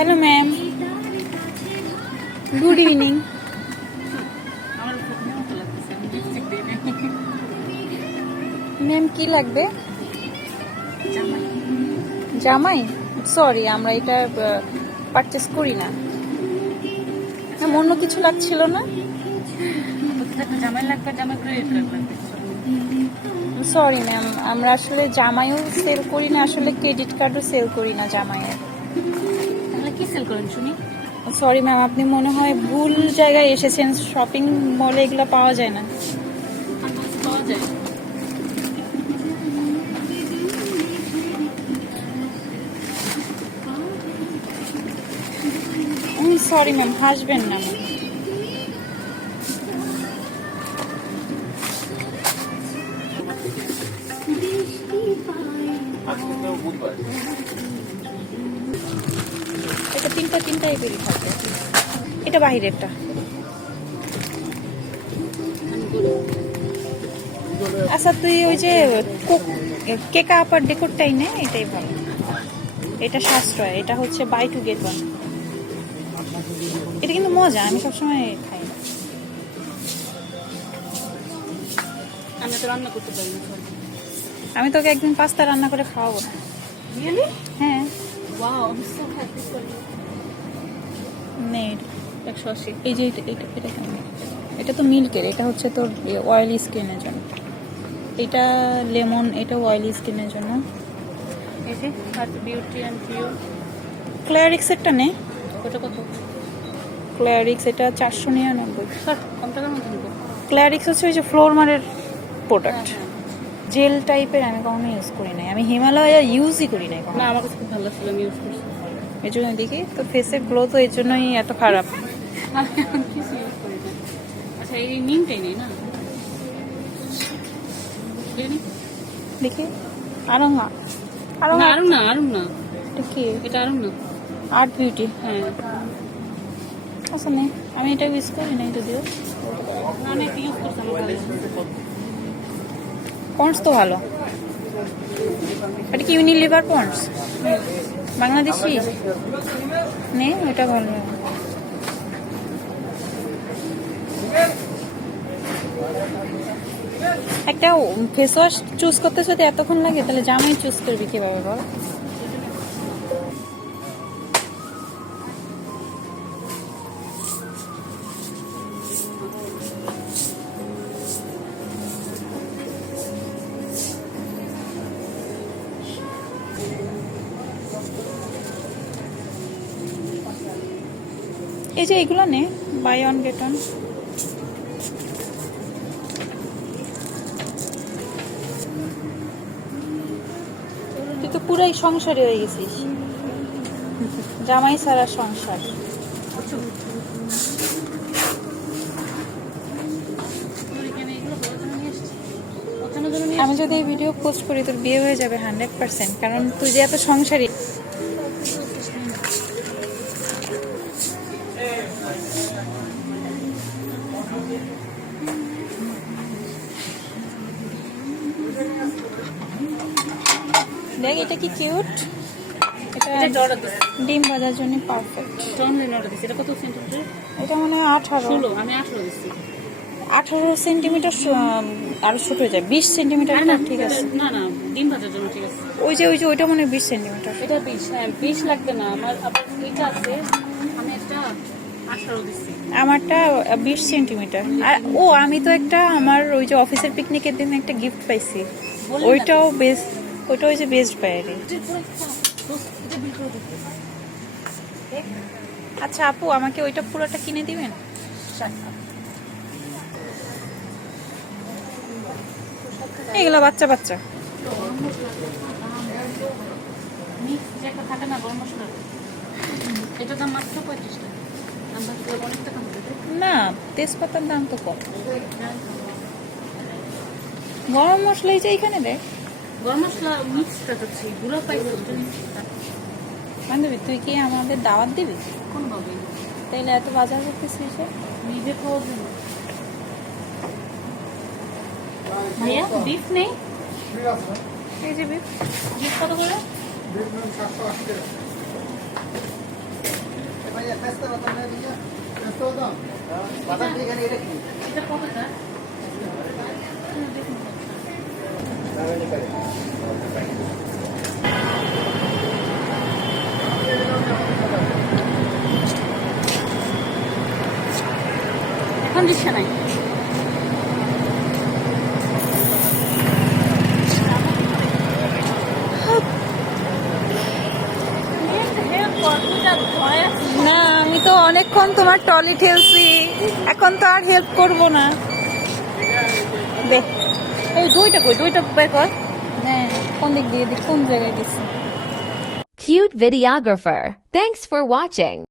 Hello ma'am good evening ma'am কি লাগবে? জামাই? সরি আমরা এটা পারচেস করি না। ম্যাম অন্য কিছু লাগছিল না? সরি ম্যাম আমরা আসলে জামাইও সেল করি না, আসলে ক্রেডিট কার্ডও সেল করি না জামাইয়ের। সেল করেন শুনি। সরি ম্যাম আপনি মনে হয় ভুল জায়গায় এসেছেন। শপিং মলে এগুলো পাওয়া যায় না। পাওয়া যায়। সরি ম্যাম হাসবেন না। ma'am। তিনটা তিনটাই বেরিয়ে থাকবে এটা বাহিরেরটা। আচ্ছা তুই ওই যে কেকা আপার ডেকোরটাই নে এটাই ভালো। এটা সাশ্রয় এটা হচ্ছে বাই টু গেট ওয়ান এটা কিন্তু মজা আমি সবসময় খাই না। আমি তো রান্না করতে পারি আমি তোকে একদিন পাস্তা রান্না করে খাওয়াবো হ্যাঁ। ওয়াও আমি সো হ্যাপি ফর ইউ নে একশো আশি। এই যে এটা এটা এটা কেন এটা তো মিল্কের এটা হচ্ছে তোর অয়েলি স্কিনের জন্য। এটা লেমন এটা অয়েলি স্কিনের জন্য। এই যে বিউটি অ্যান্ড পিওর ক্লারিক্সেরটা নে। ওটা কত? ক্লারিক্স এটা চারশো নিরানব্বই। কম টাকার ক্লারিক্স হচ্ছে ওই যে ফ্লোর মারের প্রোডাক্ট জেল টাইপের আমি কখনো ইউজ করি নাই। আমি হিমালয়া ইউজই করি নাই না আমার কাছে খুব ভালো লাগছিল আমি ইউজ করছি। এই জন্য দেখি। তো ফেসের গ্লো তো এর জন্যই এত খারাপ। আচ্ছা এই নিমটাই নেই না? দেখি। আরও না আরও না এটা কি? এটা না আর্ট বিউটি হ্যাঁ। আচ্ছা নেই আমি এটা ইউজ করি নাই যদিও। ইউজ ভালো লাগছে পন্ডস তো ভালো। এটা কি ইউনিলিভার পন্ডস বাংলাদেশি? নেই, ওটা ভালো। একটা ফেস ওয়াশ চুজ করতে যদি এতক্ষণ লাগে, তাহলে জামাই চুজ করবি কীভাবে বল? এই যে এগুলো নে বাই অন গেট অন তুই তো পুরাই সংসারে হয়ে গেছিস। জামাই সারা সংসার। আমি যদি এই ভিডিও পোস্ট করি, তোর বিয়ে হয়ে যাবে হান্ড্রেড পার্সেন্ট কারণ তুই যে এত সংসারী। দেখ এটা কি কিউট এটা ডিম ভাজার জন্য পারফেক্ট এটা কত সেন্টিমিটার এটা মানে আঠারো। আমি আঠারো দিচ্ছি আঠারো সেন্টিমিটার আরও ছোট হয়ে যায়। বিশ সেন্টিমিটার ঠিক আছে। না না ডিম ভাজার জন্য ঠিক আছে। ওই যে ওই যে ওইটা মনে বিশ সেন্টিমিটার এটা বিশ হ্যাঁ বিশ লাগবে না। আমার আবার আছে। আমি একটা আঠারো দিচ্ছি আমারটা বিশ সেন্টিমিটার। আর ও আমি তো একটা আমার ওই যে অফিসের পিকনিকের দিন একটা গিফট পাইছি। ওইটাও বেস্ট ওইটা ওই যে বেস্ট বাইরে আচ্ছা আপু আমাকে ওইটা পুরোটা কিনে দিবেন? এগুলো বাচ্চা বাচ্চা। এটা দাম মাত্র পঁয়ত্রিশ টাকা। না তেজপাতার দাম তো কম। গরম মশলা এই যে এখানে দেয় গরম মশলা মিক্সটা গুঁড়ো পাইছে বান্ধবী তুই কি আমাদের দাওয়াত দিবি? কোনভাবে তাইলে এত বাজার করতেছিস যে? নিজে খাওয়ার জন্য। ভাইয়া বিফ নেই? এই যে বিপ বিফ কত করে? এটা কত স্যার এখন রিক্সা না আমি তো অনেকক্ষণ তোমার টলি ঠেলছি, এখন তো আর হেল্প করব না দেখ এই দুইটা কই, দুইটা বের কর হ্যাঁ কোন দিক দিয়ে কোন জায়গায় দিচ্ছি Cute videographer. Thanks for watching.